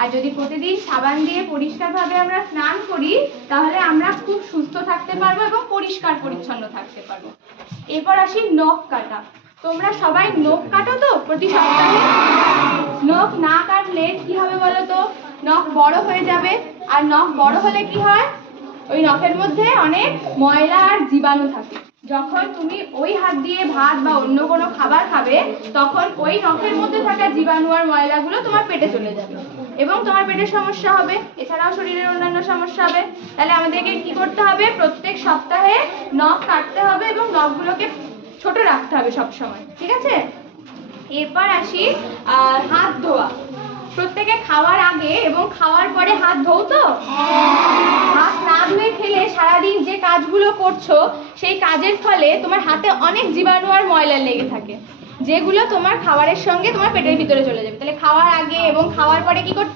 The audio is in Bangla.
আর যদি প্রতিদিন সাবান দিয়ে পরিষ্কারভাবে আমরা স্নান করি তাহলে আমরা খুব সুস্থ থাকতে পারবো এবং পরিষ্কার পরিচ্ছন্ন থাকতে পারবো। এরপর আসি নখ কাটা। তোমরা সবাই নখ কাটো তো প্রতি সপ্তাহে? নখ না কাটলে কি হবে বলো তো? নখ বড় হয়ে যাবে, আর নখ বড় হলে কি হয়? ওই নখের মধ্যে অনেক ময়লা আর জীবাণু থাকে। যখন তুমি ওই হাত দিয়ে ভাত বা অন্য কোনো খাবার খাবে তখন ওই নখের মধ্যে থাকা জীবাণু আর ময়লাগুলো তোমার পেটে চলে যাবে এবং তোমার পেটের সমস্যা হবে, এছাড়াও শরীরের অন্যান্য সমস্যা হবে। তাহলে আমাদেরকে কি করতে হবে? প্রত্যেক সপ্তাহে নখ কাটতে হবে এবং নখগুলোকে ছোট রাখতে হবে সবসময়, ঠিক আছে? এরপর আসি হাত ধোয়া। প্রত্যেকে খাওয়ার আগে এবং খাওয়ার পরে হাত ধোও তো? হাত না ধুয়ে খেলে সারাদিন যে কাজগুলো করছো সেই কাজের ফলে তোমার হাতে অনেক জীবাণু আর ময়লা লেগে থাকে, যেগুলো তোমার খাবারের সঙ্গে তোমার পেটের ভিতরে চলে যাবে। তাহলে খাওয়ার আগে এবং খাওয়ার পরে কি করতে